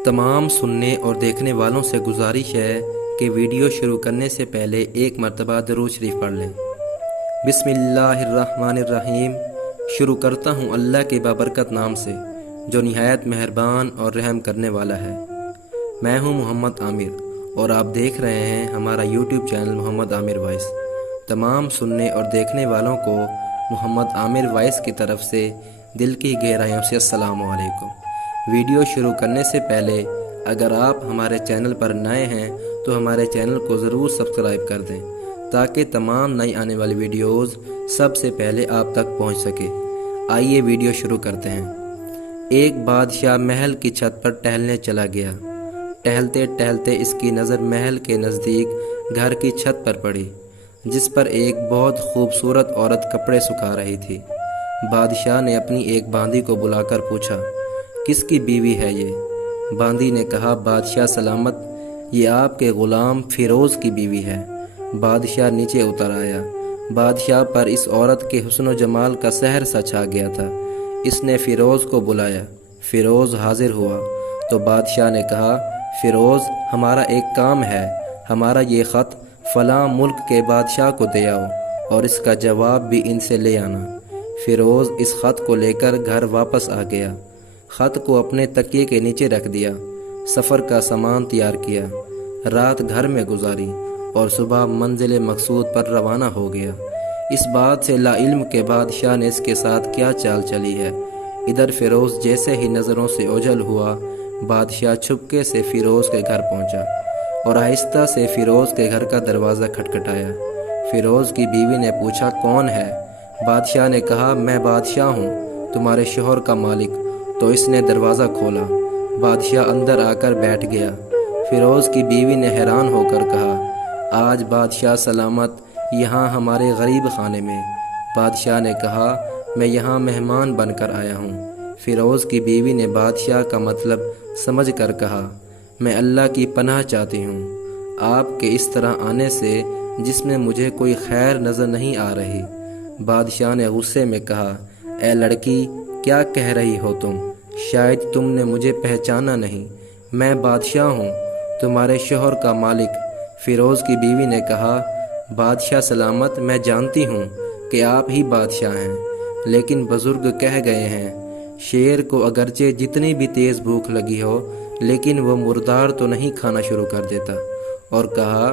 तमाम सुनने और देखने वालों से गुजारिश है कि वीडियो शुरू करने से पहले एक मरतबा दरूद शरीफ पढ़ लें। बिस्मिल्लाहिर्रहमानिर्रहीम। शुरू करता हूँ अल्लाह के बाबरकत नाम से जो निहायत मेहरबान और रहम करने वाला है। मैं हूँ मोहम्मद आमिर और आप देख रहे हैं हमारा YouTube channel Mohammad Aamir voice. तमाम सुनने और देखने वालों को मोहम्मद आमिर वॉइस की तरफ से दिल की गहराइयों से अस्सलामु अलैकुम। वीडियो शुरू करने से पहले अगर आप हमारे चैनल पर नए हैं तो हमारे चैनल को ज़रूर सब्सक्राइब कर दें ताकि तमाम नई आने वाली वीडियोस सबसे पहले आप तक पहुंच सके। आइए वीडियो शुरू करते हैं। एक बादशाह महल की छत पर टहलने चला गया। टहलते टहलते इसकी नज़र महल के नज़दीक घर की छत पर पड़ी जिस पर एक बहुत खूबसूरत औरत कपड़े सुखा रही थी। बादशाह ने अपनी एक बांदी को बुलाकर पूछा, किसकी बीवी है ये? बांदी ने कहा, बादशाह सलामत, ये आपके ग़ुलाम फ़िरोज़ की बीवी है। बादशाह नीचे उतर आया। बादशाह पर इस औरत के हुस्न जमाल का सहर सा छा गया था। इसने फ़िरोज़ को बुलाया। फ़िरोज़ हाजिर हुआ तो बादशाह ने कहा, फ़िरोज़, हमारा एक काम है। हमारा ये ख़त फ़लाँ मुल्क के बादशाह को दे आओ और इसका जवाब भी इनसे ले आना। फ़िरोज़ इस ख़त को लेकर घर वापस आ गया। ख़त को अपने तकिए के नीचे रख दिया। सफ़र का सामान तैयार किया। रात घर में गुजारी और सुबह मंजिल मकसूद पर रवाना हो गया। इस बात से लाइल्म के बादशाह ने इसके साथ क्या चाल चली है। इधर फ़िरोज़ जैसे ही नज़रों से ओझल हुआ, बादशाह छुपके से फ़िरोज़ के घर पहुंचा और आहिस्ता से फ़िरोज़ के घर का दरवाज़ा खटखटाया। फ़िरोज़ की बीवी ने पूछा, कौन है? बादशाह ने कहा, मैं बादशाह हूँ, तुम्हारे शोहर का मालिक। तो इसने दरवाज़ा खोला। बादशाह अंदर आकर बैठ गया। फ़िरोज़ की बीवी ने हैरान होकर कहा, आज बादशाह सलामत यहाँ हमारे गरीब खाने में। बादशाह ने कहा, मैं यहाँ मेहमान बनकर आया हूँ। फ़िरोज़ की बीवी ने बादशाह का मतलब समझ कर कहा, मैं अल्लाह की पनाह चाहती हूँ आपके इस तरह आने से जिसमें मुझे कोई खैर नज़र नहीं आ रही। बादशाह ने गुस्से में कहा, ए लड़की, क्या कह रही हो तुम? शायद तुमने मुझे पहचाना नहीं। मैं बादशाह हूँ, तुम्हारे शोहर का मालिक। फ़िरोज़ की बीवी ने कहा, बादशाह सलामत, मैं जानती हूँ कि आप ही बादशाह हैं, लेकिन बुज़ुर्ग कह गए हैं, शेर को अगरचे जितनी भी तेज़ भूख लगी हो लेकिन वो मुर्दार तो नहीं खाना शुरू कर देता। और कहा,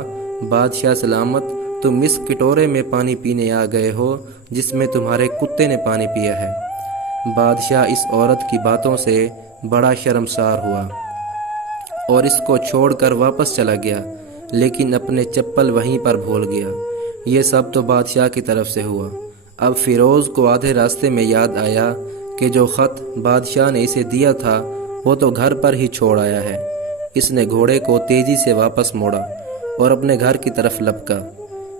बादशाह सलामत, तुम इस कटोरे में पानी पीने आ गए हो जिसमें तुम्हारे कुत्ते ने पानी पिया है। बादशाह इस औरत की बातों से बड़ा शर्मसार हुआ और इसको छोड़कर वापस चला गया, लेकिन अपने चप्पल वहीं पर भूल गया। ये सब तो बादशाह की तरफ से हुआ। अब फ़िरोज़ को आधे रास्ते में याद आया कि जो ख़त बादशाह ने इसे दिया था वो तो घर पर ही छोड़ आया है। इसने घोड़े को तेज़ी से वापस मोड़ा और अपने घर की तरफ लपका।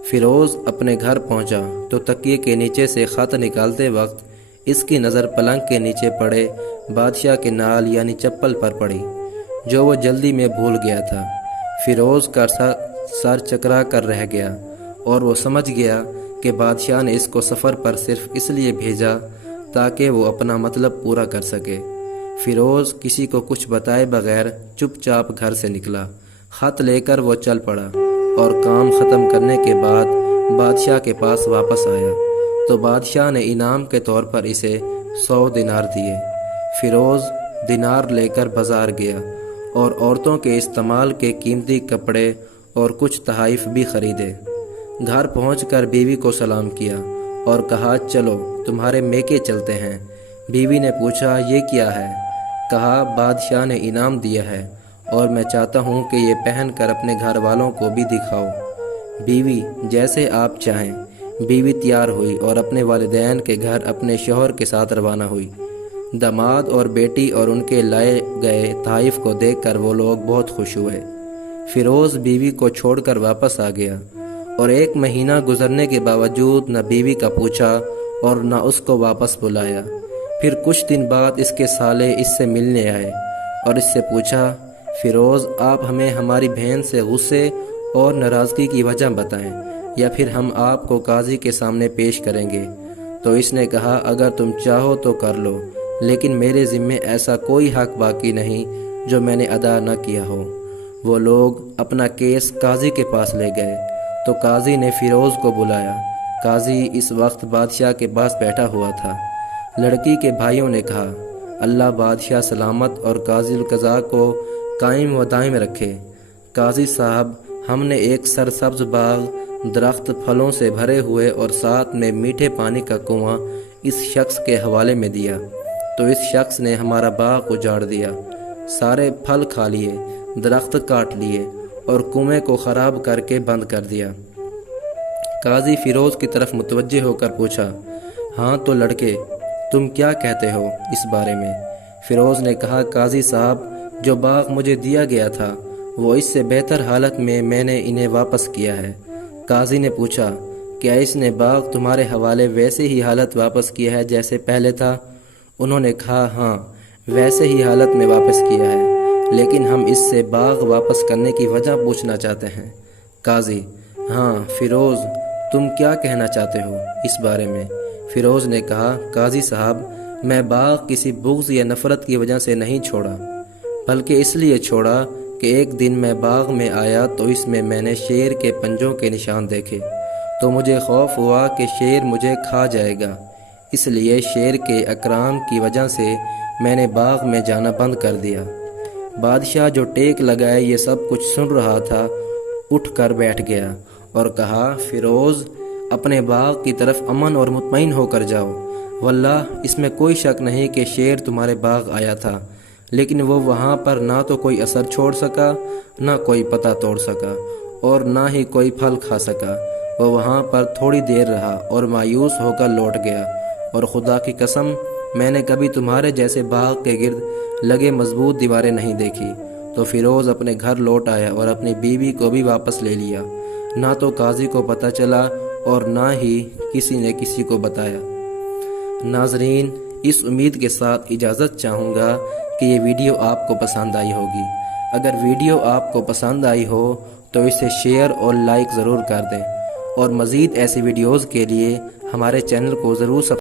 फ़िरोज़ अपने घर पहुंचा तो तकिए के नीचे से ख़त निकालते वक्त इसकी नज़र पलंग के नीचे पड़े बादशाह के नाल यानी चप्पल पर पड़ी जो वो जल्दी में भूल गया था। फ़िरोज़ का सर चकरा कर रह गया और वो समझ गया कि बादशाह ने इसको सफ़र पर सिर्फ इसलिए भेजा ताकि वो अपना मतलब पूरा कर सके। फ़िरोज़ किसी को कुछ बताए बगैर चुपचाप घर से निकला। ख़त लेकर वो चल पड़ा और काम ख़त्म करने के बाद बादशाह के पास वापस आया तो बादशाह ने इनाम के तौर पर इसे 100 दिनार दिए। फ़िरोज़ दिनार लेकर बाज़ार गया और औरतों के इस्तेमाल के कीमती कपड़े और कुछ तहाइफ भी ख़रीदे। घर पहुंचकर बीवी को सलाम किया और कहा, चलो तुम्हारे मेके चलते हैं। बीवी ने पूछा, ये क्या है? कहा, बादशाह ने इनाम दिया है और मैं चाहता हूँ कि ये पहन कर अपने घर वालों को भी दिखाओ। बीवी, जैसे आप चाहें। बीवी तैयार हुई और अपने वालिदैन के घर अपने शौहर के साथ रवाना हुई। दामाद और बेटी और उनके लाए गए तहफ़ को देखकर वो लोग बहुत खुश हुए। फ़िरोज़ बीवी को छोड़कर वापस आ गया और 1 महीना गुजरने के बावजूद न बीवी का पूछा और न उसको वापस बुलाया। फिर कुछ दिन बाद इसके साले इससे मिलने आए और इससे पूछा, फ़िरोज़, आप हमें हमारी बहन से गुस्से और नाराज़गी की वजह बताएं या फिर हम आपको काजी के सामने पेश करेंगे। तो इसने कहा, अगर तुम चाहो तो कर लो, लेकिन मेरे ज़िम्मे ऐसा कोई हक बाकी नहीं جو میں نے ادا نہ کیا ہو۔ وہ لوگ اپنا کیس قاضی کے پاس لے گئے تو قاضی نے فیروز کو بلایا۔ قاضی اس وقت بادشاہ کے پاس بیٹھا ہوا تھا۔ لڑکی کے بھائیوں نے کہا، اللہ بادشاہ سلامت اور قاضی القضاء کو قائم و دائم رکھے۔ قاضی صاحب، ہم نے ایک سرسبز باغ، درخت پھلوں سے بھرے ہوئے اور ساتھ میں میٹھے پانی کا کنواں اس شخص کے حوالے میں دیا تو اس شخص نے ہمارا باغ اجاڑ دیا، سارے پھل کھا لیے، درخت کاٹ لیے اور کنویں کو خراب کر کے بند کر دیا۔ قاضی فیروز کی طرف متوجہ ہو کر پوچھا، ہاں تو لڑکے، تم کیا کہتے ہو اس بارے میں؟ فیروز نے کہا، قاضی صاحب، جو باغ مجھے دیا گیا تھا وہ اس سے بہتر حالت میں نے انہیں واپس کیا ہے۔ قاضی نے پوچھا، کیا اس نے باغ تمہارے حوالے ویسے ہی حالت واپس کیا ہے جیسے پہلے تھا؟ انہوں نے کہا، ہاں، ویسے ہی حالت میں واپس کیا ہے، لیکن ہم اس سے باغ واپس کرنے کی وجہ پوچھنا چاہتے ہیں۔ قاضی، ہاں فیروز، تم کیا کہنا چاہتے ہو اس بارے میں؟ فیروز نے کہا، قاضی صاحب، میں باغ کسی بغض یا نفرت کی وجہ سے نہیں چھوڑا، بلکہ اس لیے چھوڑا کہ ایک دن میں باغ میں آیا تو اس میں نے شیر کے پنجوں کے نشان دیکھے تو مجھے خوف ہوا کہ شیر مجھے کھا جائے گا، اس لیے شیر کے اکرام کی وجہ سے میں نے باغ میں جانا بند کر دیا۔ بادشاہ جو ٹیک لگائے یہ سب کچھ سن رہا تھا اٹھ کر بیٹھ گیا اور کہا، فیروز، اپنے باغ کی طرف امن اور مطمئن ہو کر جاؤ۔ واللہ اس میں کوئی شک نہیں کہ شیر تمہارے باغ آیا تھا، لیکن وہ وہاں پر نہ تو کوئی اثر چھوڑ سکا، نہ کوئی پتا توڑ سکا اور نہ ہی کوئی پھل کھا سکا۔ وہ وہاں پر تھوڑی دیر رہا اور مایوس ہو کر لوٹ گیا، اور خدا کی قسم، میں نے کبھی تمہارے جیسے باغ کے گرد لگے مضبوط دیواریں نہیں دیکھی۔ تو فیروز اپنے گھر لوٹ آیا اور اپنی بیوی کو بھی واپس لے لیا۔ نہ تو قاضی کو پتہ چلا اور نہ ہی کسی نے کسی کو بتایا۔ ناظرین، اس امید کے ساتھ اجازت چاہوں گا کہ یہ ویڈیو آپ کو پسند آئی ہوگی۔ اگر ویڈیو آپ کو پسند آئی ہو تو اسے شیئر اور لائک ضرور کر دیں، اور مزید ایسی ویڈیوز کے لیے ہمارے چینل کو ضرور